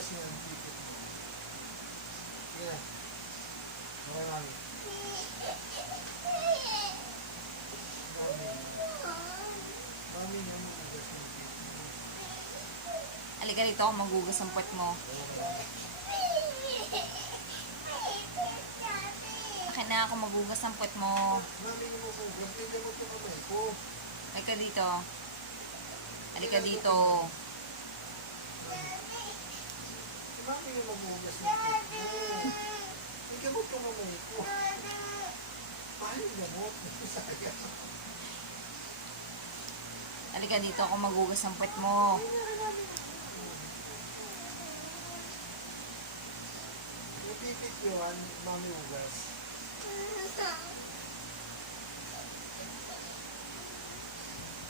magugas yan. Pipit mo. Yan. Okay, mami. Mami nga magugas ng pipit mo. Halika dito ako magugas ang puwet mo. Akin na ako magugas ang puwet mo. Mami nga magugas. Hindi mo ito kamay ko. Halika dito. Halika dito. Mami nga magugas ng pipit mo. Hindi gamot ko mamay ko. Paano yung gamot? Sayang. Halika dito ako magugas ang puwet mo. Pipit yun, mami ugas.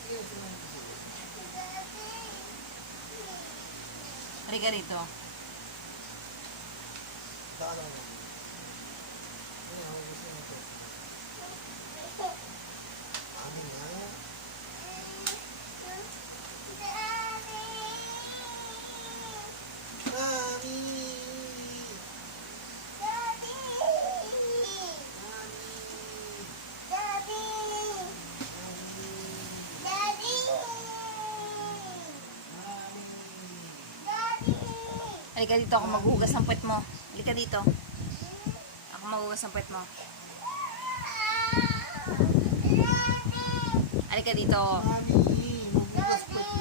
Tingnan ko lang dito. Halika rito. Baka lang mami. Ano, gusto mo ito? Mami nga. Mami! Halika dito ako maghugas ng puwet mo. Halika dito. Ako maghugas ng puwet mo. Halika dito. Mami! Magugas pa ito.